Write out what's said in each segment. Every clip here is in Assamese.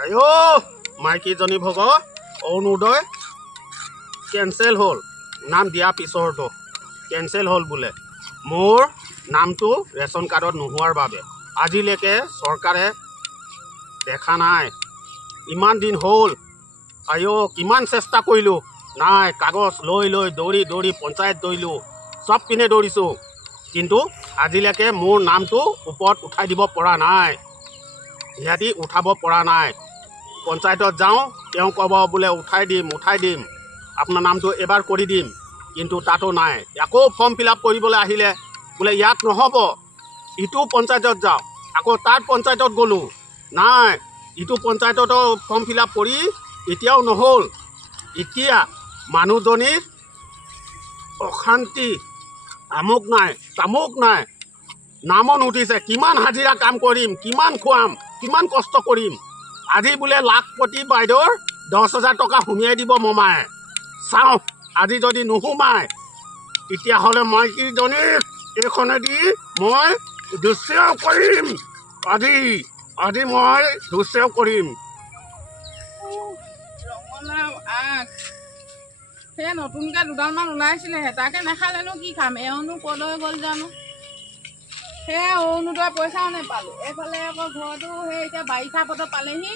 আইও মাইকীজনী ভগ অৰুণোদয় কেঞ্চেল হ'ল নাম দিয়া পিছৰটো কেঞ্চেল হ'ল বোলে মোৰ নামটো ৰেচন কাৰ্ডত নোহোৱাৰ বাবে আজিলৈকে চৰকাৰে দেখা নাই ইমান দিন হ'ল আইও কিমান চেষ্টা কৰিলোঁ নাই কাগজ লৈ লৈ দৌৰি দৌৰি পঞ্চায়ত দৌৰিলোঁ চব পিনে দৌৰিছোঁ কিন্তু আজিলৈকে মোৰ নামটো ওপৰত উঠাই দিব পৰা নাই সিহঁতি উঠাব পৰা নাই পঞ্চায়তত যাওঁ তেওঁ ক'ব বোলে উঠাই দিম আপোনাৰ নামটো এবাৰ কৰি দিম কিন্তু তাতো নাই আকৌ ফৰ্ম ফিল আপ কৰিবলৈ আহিলে বোলে ইয়াত নহ'ব ইটো পঞ্চায়তত যাওঁ আকৌ তাত পঞ্চায়তত গ'লোঁ নাই ইটো পঞ্চায়ততো ফৰ্ম ফিল আপ কৰি এতিয়াও নহ'ল এতিয়া মানুহজনীৰ অশান্তি আমুক নাই তামুক নাই নামত উঠিছে কিমান হাজিৰা কাম কৰিম কিমান খুৱাম কিমান কষ্ট কৰিম আজি বোলে লাখপতি বাইদেউৰ 10,000 টকা সুমিয়াই দিব মমায়ে চাওঁ আজি যদি নুসুমায় তেতিয়াহ'লে মাইকীজনীৰ এইখনেদি মই দুষ্যেও কৰিম আজি মই দুষ্যেও কৰিম ৰঙালাও আগ সেই নতুনকৈ দুডালমান ওলাইছিলেহে তাকে নাখালেনো কি খাম এওঁনো ক'লৈ গ'ল জানো সেই অৰুণোদয় পইচাও নেপালোঁ এইফালে আকৌ ঘৰটো সেই এতিয়া বাৰিষা বতৰ পালেহি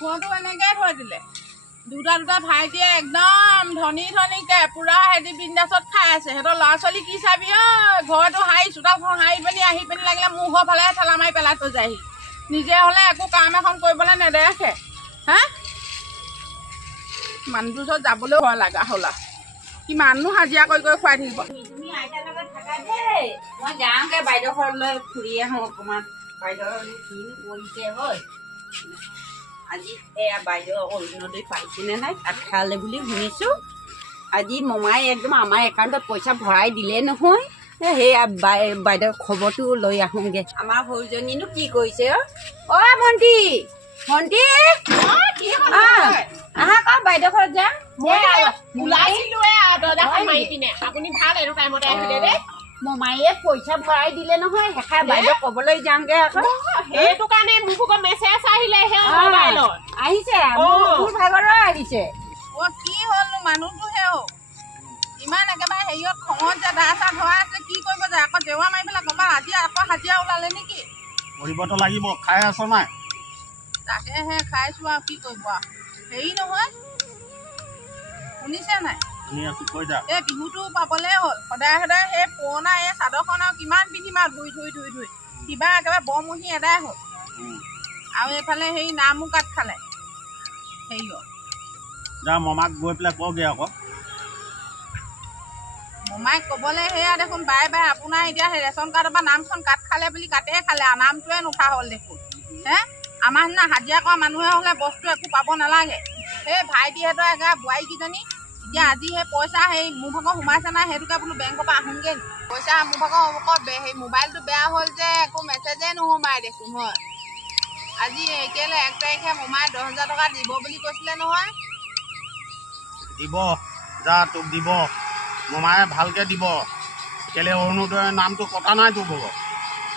ঘৰটো এনেকৈ থৈ দিলে দুটা ভাইটিয়ে একদম ধনীকৈ পূৰা হেৰি বিন্দাছত খাই আছে সিহঁতৰ ল'ৰা ছোৱালী কি চাবি ঐ ঘৰটো হাৰি চোতালখন হাৰি পিনি আহি পিনি লাগিলে মোৰ ঘৰ ফালে ঠেলা মাৰি পেলাই থৈ যায়হি নিজে হ'লে একো কাম এখন কৰিবলৈ নেদেখে হা মানুহটোৰ ওচৰত যাবলৈও ভয় লগা হ'ল আৰু কিমাননো হাজিৰা কৰি খুৱাই থাকিব তুমি আইতাৰ লগত থাকা দেই মই যাওঁগৈ বাইদেউ ঘৰলৈ ফুৰি আহোঁ অকণমান বাইদেউ কিনো কৰিছে হয় আজি এয়া বাইদেউ অৰুণোদয় পাইছেনে নাই তাত খালে বুলি শুনিছোঁ আজি মমাই একদম আমাৰ একাউণ্টত পইচা ভৰাই দিলে নহয় সেয়া বাইদেউৰ খবৰটো লৈ আহোঁগৈ আমাৰ সৰুজনীনো কি কৰিছে অ' ভণ্টি আহা ক বাইদেউ ঘৰত যাম মমায়ে পইচা ভৰাই দিলে নহয় শেষাই বাইদেউ ক'বলৈ যাওঁগে আকৌ সেইটো কাৰণে মোক মেছেজ আহিলে আহিছে মোৰ ভাগৰো আহিছে অ' কি হ'লনো মানুহটোহে ইমান একেবাৰে হেৰিয়ত খঙত যে দা চা ধৰা আছে কি কৰিব যায় আকৌ জেওৰা মাৰি পেলাই ক'ৰবাত আজি আকৌ হাজিৰা ওলালে নেকি কৰিবতো লাগিব খাই আছ নাই তাকেহে খাইছোঁ আৰু কি কৰিব আৰু হেৰি নহয় শুনিছে নাই এই বিহুটো পাবলৈ হ'ল সদায় সেই পুৰণা এই চাদৰখন আৰু কিমান পিন্ধিম আৰু ধুই কিবা একেবাৰে বৰমুহি এদাই হ'ল আৰু এইফালে হেৰি নামো কাট খালে হেৰিয়ৰ যা মমাক গৈ পেলাই কওঁগে আকৌ মমাইক ক'বলৈ সেয়া দেখোন বাই আপোনাৰ এতিয়া সেই ৰেচন কাৰ্ডৰ পৰা নামখন কাট খালে বুলি কাটেই খালে আৰু নামটোৱে নুঠা হ'ল দেখোন আমাৰ নিচিনা হাজিৰা কৰা মানুহে হ'লে বস্তু একো পাব নালাগে সেই ভাইটিহঁতৰ একেবাৰে বোৱাৰীকেইজনী এতিয়া আজি সেই পইচা সেই মোৰ ভাগৰ সোমাইছে নাই সেইটোকে বোলো বেংকৰ পৰা আহোঁগৈ পইচা মোৰ ভাগৰ সেই মোবাইলটো বেয়া হ'ল যে একো মেছেজেই নোসোমাই দেখোন হয় আজি কেলৈ 1 তাৰিখে মোমাই 10,000 টকা দিব বুলি কৈছিলে নহয় দিব যা তোক দিব মমায়ে ভালকৈ দিব কেলৈ অৰুণোদয়ৰ নামটো কটা নাই তোক হ'ব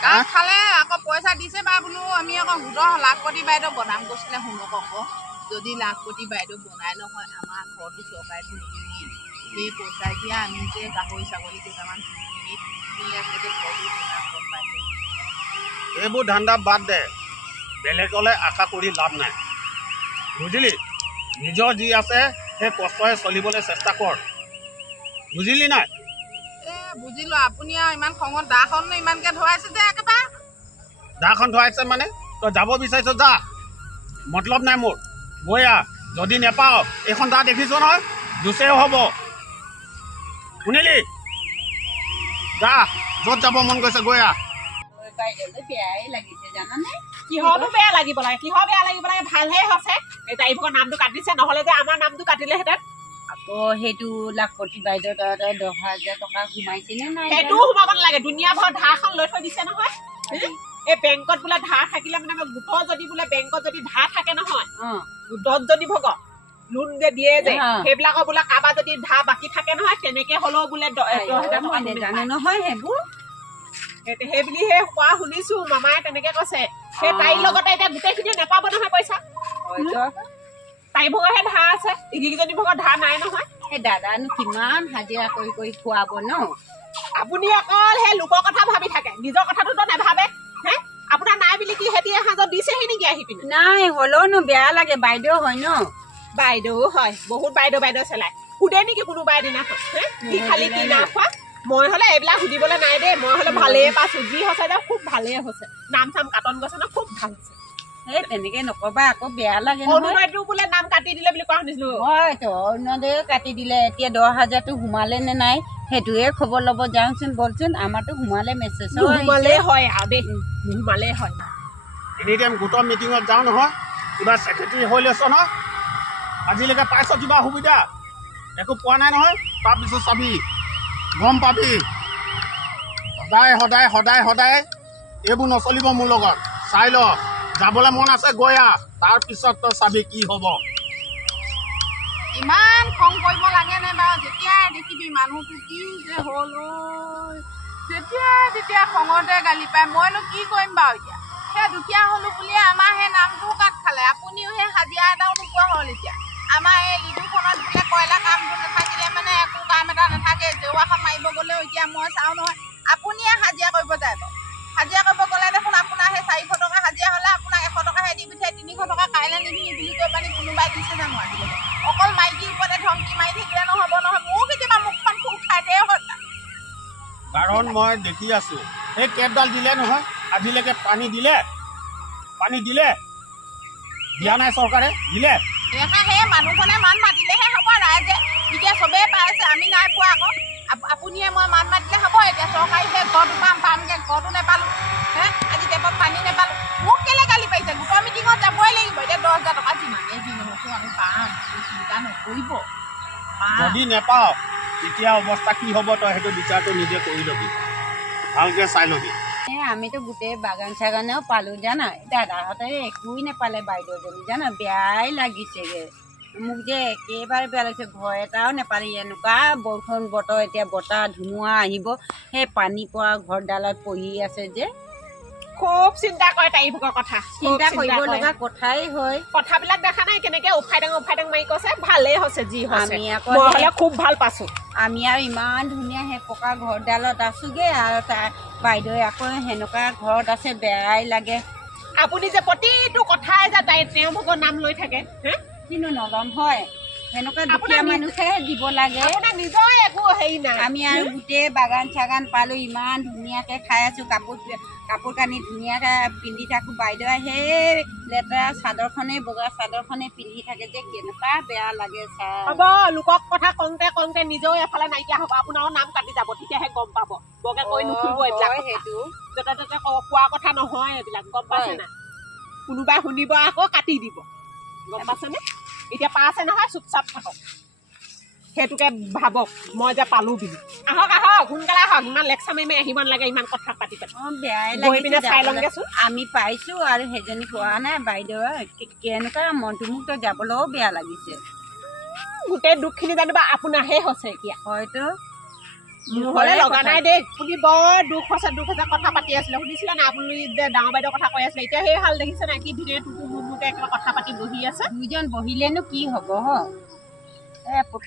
কাট খালে আকৌ পইচা দিছে বা বোলো আমি আকৌ গোটৰ লাখপতি বাইদেউ বনাম কৈছিলে শুনক আকৌ যদি লাখপতি বাইদেউ বনাই নহয় আমাৰ ঘৰটো চৰকাৰেতো নিদিয়ে সেই পইচা দিয়া আমি যে গাহৰি ছাগলী কেইটামান এইবোৰ ধান্দা বাদ দে বেলেগলৈ আশা কৰি লাভ নাই বুজিলি নিজৰ যি আছে সেই কষ্টৰে চলিবলৈ চেষ্টা কৰ বুজিলি নাই বুজিলো আপুনি আৰু ইমান খঙত দাখনো ইমানকৈ ধৰাইছে যে একেবাৰে দাখন ধৰাইছে মানে তই যাব বিচাৰিছ যা মতলব নাই মোৰ গৈ আহ যদি নেপাওঁ এইখন দা দেখিছ নহয় জুচেও হ'ব শুনিলি যা য'ত যাব মন গৈছে গৈ আহ বাইদেউলৈ বেয়াই লাগিছে জানানে কিহৰনো বেয়া লাগিব লাগে কিহৰ বেয়া লাগিব লাগে ভালহে হৈছে এই তাইবোৰৰ নামটো কাটিছে নহ'লে যে আমাৰ নামটো কাটিলেহেঁতেন আকৌ সেইটো লাখপতি বাইদেউ 10,000 টকা সোমাইছেনে নাই সেইটোও সোমাব নালাগে দুনিয়া ভৰ ধাৰখন লৈ থৈ দিছে নহয় এই বেংকত বোলে ধাৰ থাকিলে মানে গোটৰ যদি বোলে বেংকত যদি ধাৰ থাকে নহয় গোটত যদি ভগ লোন যে দিয়ে যে সেইবিলাকৰ বোলে কাৰোবাৰ যদি ধাৰ বাকী থাকে নহয় তেনেকে হ'লেও বোলে 10,000 টকা জানো নহয় সেইবোৰ সেইবুলি সেই কোৱা শুনিছো মামায়ে তেনেকে কৈছে সেই তাইৰ লগতে এতিয়া গোটেইখিনি নেপাব নহয় পইচা বাইদেউ তাই ভগৰহে ধাৰ আছে ইকেইজনী ভগৰ ধাৰ নাই নহয় সেই দাদানো কিমান হাজিৰা কৰি কৰি খুৱাব ন আপুনি অকল সেই লোকৰ কথা ভাবি থাকে নিজৰ কথাটোতো নাভাবে হে আপোনাৰ নাই বুলি কি হেতি এসাঁজত দিছেহি নেকি আহি পিনে নাই হ'লেওনো বেয়া লাগে বাইদেউ হয় ন বাইদেউ হয় বহুত বাইদেউ চেলাই সুধে নেকি কোনোবা এদিনাখন কি খালি কি না খোৱা মই হলে এইবিলাক সুধিবলৈ নাই দেই মই হলে ভালেই পাইছো যি হৈছে যে খুব ভালেই হৈছে নাম চাম কাটন গৈছে ন খুব ভাল হৈছে এই তেনেকে নকবা আকৌ বেয়া লাগে অৰুণোদয়টো বোলে নাম কাটি দিলে বুলি কোৱা শুনিছিলো হয়তো অৰুণোদয়ো কাটি দিলে এতিয়া 10,000টো সোমালে নে নাই সেইটোৱে খবৰ ল'ব যাওঁচোন বলচোন আমাৰতো সোমালে মেছেজ সোমালে হয় আৰু দেই সোমালে হয় এনি টাইম গোটৰ মিটিঙত যাওঁ নহয় কিবা ছেক্ৰেটাৰী হৈ লৈছ ন আজিলৈকে পাইছ কিবা সুবিধা একো পোৱা নাই নহয় তাৰপিছত চাবি গম পাবি সদায় সদায় সদায় এইবোৰ নচলিব মোৰ লগত চাই ল যাবলৈ মন আছে গৈ আহ তাৰপিছত তই চাবি কি হ'ব ইমান খং কৰিব লাগে নে বাৰু যেতিয়াই দেখিবি মানুহটো কি যে হ'ল তেতিয়া খঙতে গালি পায় মইনো কি কৰিম বাৰু এতিয়া সেই দুখীয়া হ'লো বুলিয়ে আমাৰ সেই নামটোও কাট খালে আপুনিও সেই হাজিৰা এটাও নোপোৱা হ'ল এতিয়া আমাৰ এই লিডুখনত বোলে কয়লা কামটো নাথাকিলে মানে একো কাম এটা নাথাকে জেওৰাখন মাৰিব গ'লেও এতিয়া মই চাওঁ নহয় আপুনিয়ে হাজিৰা কৰিব যায় বাৰু হাজিৰা কৰিব গ'লে দেখোন আপোনাৰ সেই 400 টকা হাজিৰা হ'লে আপোনাক 100 টকাহে দি পঠিয়াই 300 টকা কাইলৈ নিবি বুলি কৈ পানি কোনোবাই দিছে জানো আজিলৈকে অকল মাইকীৰ ওপৰতে ধমকি মাৰি থাকিলে নহ'ব নহয় মোৰ কেতিয়াবা মুখখন খুব খাইতে হ'ল কাৰণ মই দেখি আছোঁ সেই কেবডাল দিলে নহয় আজিলৈকে পানী দিলে দিয়া নাই চৰকাৰে দিলে সেই মানুহখনে মান মাতিলেহে হ'ব ৰাইজে এতিয়া চবেই পাইছে আমি নাই পোৱা আকৌ আপুনিয়ে মই মান মাতিলে হ'ব এতিয়া চৰকাৰী সেই ঘৰটো পামগৈ ঘৰটো নাপালোঁ আজি টেপত পানী নাপালোঁ মোক কেলৈ গালি পাৰিছে গোটৰ মিটিঙত যাবই লাগিব এতিয়া 10,000 টকা যিমানেই যি নহওকচোন আমি পাম চিন্তা নকৰিব যদি নেপাওঁ তেতিয়া অৱস্থা কি হ'ব তই সেইটো বিচাৰটো নিজে কৰি ল'বি ভালকৈ চাই ল'বি আমিতো গোটেই বাগান চাগানেও পালোঁ জানা দাদাহঁতে একোৱেই নাপালে বাইদেউজনী জানা বেয়াই লাগিছেগৈ মোক যে একেবাৰে বেয়া লাগিছে ঘৰ এটাও নাপালে এনেকুৱা বৰষুণ বতৰ এতিয়া বতাহ ধুমুহা আহিব সেই পানী পৰা ঘৰডালত পৰি আছে যে খুব চিন্তা কৰে তাইবোৰৰ কথা চিন্তা কৰিব লগা কথাই হয় কথাবিলাক দেখা নাই কেনেকে উফাই ডাঙ মাৰি কৈছে ভালেই হৈছে যি হৈছে আমি আকৌ মই হ'লে খুব ভাল পাইছো আমি আৰু ইমান ধুনীয়া সেই পকা ঘৰডালত আছোগে আৰু তাৰ বাইদেৱে আকৌ সেনেকুৱা ঘৰত আছে বেয়াই লাগে আপুনি যে প্ৰতিটো কথাই যে তাই তেওঁলোকৰ নাম লৈ থাকে কিন্তু নলম হয় সেনেকুৱা দুখীয়া মানুহে দিব লাগে আপোনাৰ নিজৰ একো হেৰি নাই আমি আৰু গোটেই বাগান চাগান পালোঁ ইমান ধুনীয়াকৈ খাই আছোঁ কাপোৰ কানি ধুনীয়াকৈ পিন্ধি থাকোঁ বাইদেৱে সেই লেতেৰা চাদৰখনে বগা চাদৰখনে পিন্ধি থাকে যে কেনেকুৱা বেয়া লাগে চাই হ'ব লোকক কথা কওঁতে নিজেও এফালে নাইকিয়া হ'ব আপোনাৰো নাম কাটি যাব তেতিয়াহে গম পাব বগে কৈ নুফুৰিব এইবিলাক সেইটো য'তে ত'তে কোৱা কথা নহয় এইবিলাক গম পাইছে নাই কোনোবাই শুনিব আকৌ কাটি দিব গম পাইছেনে এতিয়া পাইছে নহয় চুপচাপ থাকক সেইটোকে ভাবক মই যে পালোঁ বুলি আহক সোনকালে আহক ইমান লেকচাৰ মাৰি আহিব নালাগে ইমান কথা পাতি বেয়াই লাগে চাই লওঁগেচোন আমি পাইছোঁ আৰু সেইজনী কোৱা নাই বাইদেউ কেনেকুৱা মনটো মোকতো যাবলৈও বেয়া লাগিছে গোটেই দুখখিনি জানিবা আপোনাৰহে হৈছে এতিয়া হয়তো নহ'লে লগা নাই দেই আপুনি বৰ দুখ হৈছে কথা পাতি আছিলে শুনিছিলে না আপুনি যে ডাঙৰ বাইদেউৰ কথা কৈ আছিলে এতিয়া সেই হাল দেখিছে নাই কি ধুনীয়া টুকুমুকে একেবাৰে কথা পাতি বহি আছে দুইজন বহিলেনো কি হ'ব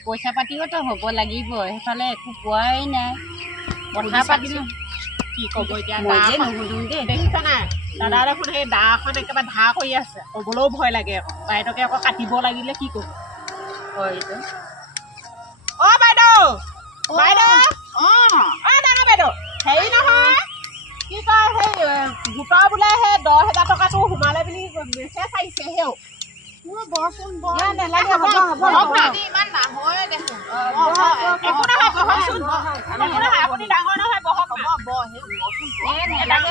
পইচা পাতিওতো হ'ব লাগিব সেইফালে একো পোৱাই নাই কথা পাতিলোঁ কি ক'ব এতিয়া মই যে নুসুধো দেই দেখিছে নাই দাদা দেখোন সেই দাখন একেবাৰে ধাৰ কৰি আছে ক'বলৈও ভয় লাগে আকৌ বাইদেউকে আকৌ কাটিব লাগিলে কি কৰিব হয়তো অ' বাইদেউ ডাঙৰ বাইদেউ হেৰি নহয় কি কয় সেই গোটৰ বোলে সেই 10,000 টকাটো সোমালে বুলি মেছেজ আহিছে হেও নালাগে হ'ব ইমান নাহয় দেখোন একো নহয় বহকচোন আপুনি ডাঙৰ নহয় বহক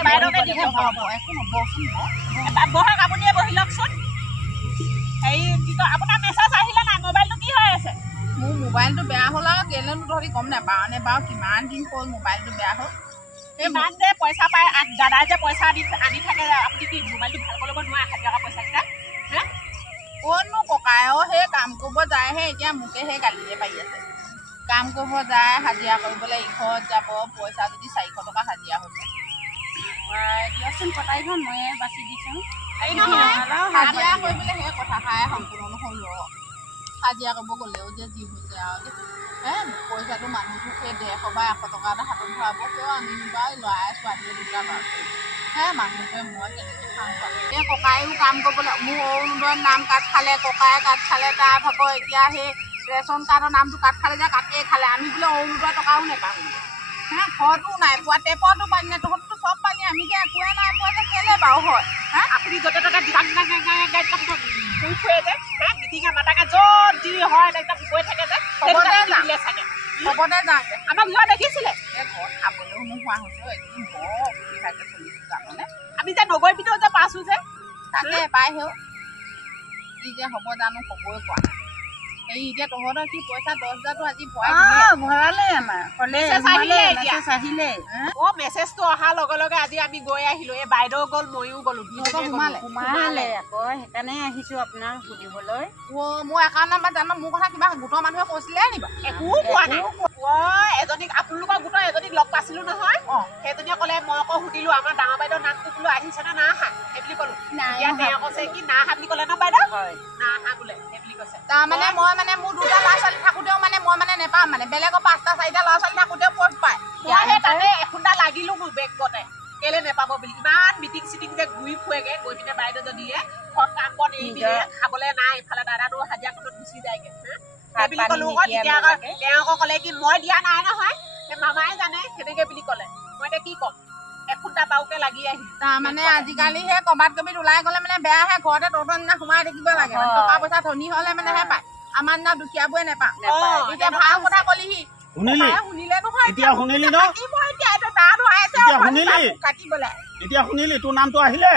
বাইদেউকে দিব বহক আপুনিয়ে বহি লওকচোন হেৰি কি কয় আপোনাৰ মেছেজ আহিলে নাই মোবাইলটো কি হৈ আছে মোৰ মোবাইলটো বেয়া হ'ল আৰু কেলেনো ধৰি গম নাপাওঁ নে বাৰু কিমান দিন হ'ল মোবাইলটো বেয়া হ'ল ইমান যে পইচা পায় দাদাই যে পইচা আনি থাকে আপুনি কি মোবাইলটো ভাল কৰিব নোৱাৰে 1,000 টকা পইচাকেইটা ক'তনো ককায়ো সেই কাম কৰিব যায়হে এতিয়া মোকেহে গালিয়ে পাৰি আছে কাম কৰিব যায় হাজিৰা কৰিবলৈ ইঘৰত যাব পইচা যদি 400 টকা হাজিৰা হৈছে দিয়কচোন কটাই ঘৰ ময়ে বাচি দিছোঁ হাজিৰা কৰিবলৈ সেই কথা খাই কাজিয়া কৰিব গ'লেও যে যি হৈছে আৰু পইচাটো মানুহটো সেই 150 বা 100 টকা এটা হাতত ভৰাব কিয় আমি বা ল'ৰাই ছোৱালীয়ে দুটা ল'ৰা ছোৱালী মানুহটোৱে মই কেনেকৈ খাওঁ পালোঁ এতিয়া ককায়ো কাম কৰিবলৈ মোৰ অৰুণোদয়ৰ নাম কাট খালে ককায়ে কাট খালে তাত হ'ব এতিয়া সেই ৰেচন কাৰ্ডৰ নামটো কাট খালে যে কাটেই খালে আমি বোলে অৰুণোদয় টকাও নাপাওঁ ঘৰতো নাই পোৱা টেপতো পানী নাই তহঁততো চব পানী আমি যে একোৱে নাই পোৱা যে কেলে বাৰু হয় আপুনি য'তে ত'তে শুই ফুৰে যে মিটিঙে মাতাকে য'ত যি হয় একদম গৈ থাকে যে চাগে চবতে যাওঁগে আমাক যোৱা দেখিছিলে এই ঘৰত খাবলৈও নোহোৱা হৈছোঁ একদম বৰ অসুবিধাকৈ চলিছোঁ জাননে আমি যে নগৈ পিনেও যে পাইছোঁ যে তাকে পাই হেও কি যে হ'ব জানো ক'বই কোৱা এই এতিয়া তহঁতৰ কি পইচা 10,000টো আজি ভৰালে আমাৰ আহিলে মেছেজটো অহাৰ লগে লগে আজি আমি গৈ আহিলো এই বাইদেউ গ'ল ময়ো গ'লো সোমালে আকৌ সেইকাৰণে আহিছো আপোনাক সুধিবলৈ মোৰ একাউণ্ট নাম্বাৰ জানো মোৰ কথা কিবা গোটৰ মানুহে কৈছিলে নিবা একো কোৱা নাই এজনীক আপোনালোকৰ গোটৰ এজনীক লগ পাইছিলো নহয় সেইজনীয়ে ক'লে মই আকৌ সুধিলো আমাৰ ডাঙৰ বাইদেউৰ নামটো বোলো আহিছে নে নাহা সেই বুলি ক'লো এতিয়া তেওঁ কৈছে কি নাহা বুলি ক'লে ন বাইদেউ নাহা বোলে সেই বুলি কৈছে তাৰমানে মই মানে মোৰ দুটা ল'ৰা ছোৱালী থাকোঁতেও মানে মই মানে নেপাম মানে বেলেগৰ 5টা 4টা ল'ৰা ছোৱালী থাকোঁতেও পদ পায় মই তাতে এখুন্দা লাগিলো মোৰ বেগতে কেলে নেপাব বুলি ইমান মিটিং চিটিং যে ঘূৰি ফুৰেগে গৈ পিনে বাইদেউজনীয়ে ঘৰত কাম বন এৰি পিনে খাবলৈ নাই ইফালে দাদাটো হাজিৰা কামত গুচি যায়গে সেই বুলি ক'লো আকৌ তেতিয়া আকৌ তেওঁ আকৌ ক'লে কি মই দিয়া নাই নহয় সেই মামাই জানে সেনেকে বুলি ক'লে মই এতিয়া কি ক'ম এখুন্দা পাওকে লাগি আহিলো তাৰমানে আজিকালি সেই ক'ৰবাত কবিত ওলাই গ'লে মানে বেয়াহে ঘৰতে তহঁতৰ নিচিনা সোমাই থাকিব লাগে টকা পইচা ধনী হ'লে মানেহে পায় আমাৰ নিচিনা দুখীয়াবোৰে নেপাওঁ এতিয়া ভাল কথা ক'লিহি শুনিলি তোৰ নামটো আহিলে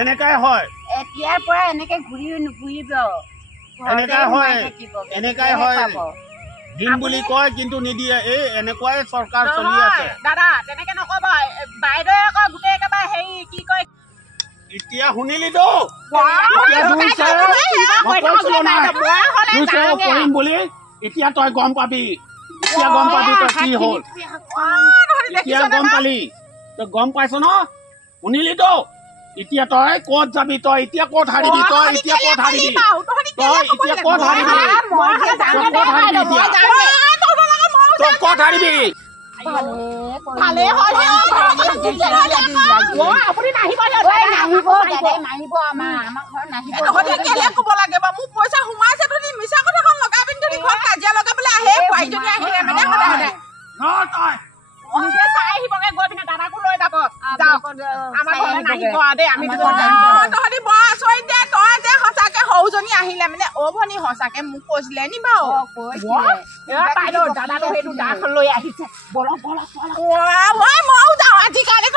এনেকাই হয় এতিয়াৰ পৰা এনেকে ঘূৰি নুঘূৰিব এনেকাই হয় দিম বুলি কয় কিন্তু নিদিয়ে এই এনেকুৱাই চৰকাৰ চলি আছে দাদা তেনেকে নকব বাইদেৱে আকৌ গোটেই একেবাৰে হেৰি কি কয় এতিয়া শুনিলি তো কৰিম বুলি এতিয়া তই গম পাবি এতিয়া গম পাবি তই কি হ'ল এতিয়া গম পালি তই গম পাইছ ন শুনিলি তো এতিয়া তই ক'ত যাবি তই এতিয়া ক'ত হাৰিবি তই এতিয়া ক'ত হাৰিবি তই এতিয়া ক'ত হাৰিবি তই ক'ত হাৰিবি আপুনি নাহিব ক'ব লাগে বা মোৰ পইচা সোমাইছে তুমি মিছা কথাখন লগাই পিনি তুমি ঘৰত কাজিয়া লগাবলৈ আহে বোৱাৰীজনী আহিলে মানে সদায় নিজে চাই আহিবগে গৈ পিনে দাদাকো লৈ যাব আমাৰ ঘৰলৈ নাহিব দেই আমি তহঁতি বৰ আচৰিত দে তই যে সঁচাকে সৰুজনী আহিলে মানে অ ভনী সঁচাকে মোক কৈছিলে নি বাৰু বাইদেউ দাদাটো সেইটো দাখন লৈ আহিছে বলক ময়ো যাওঁ আজিকালি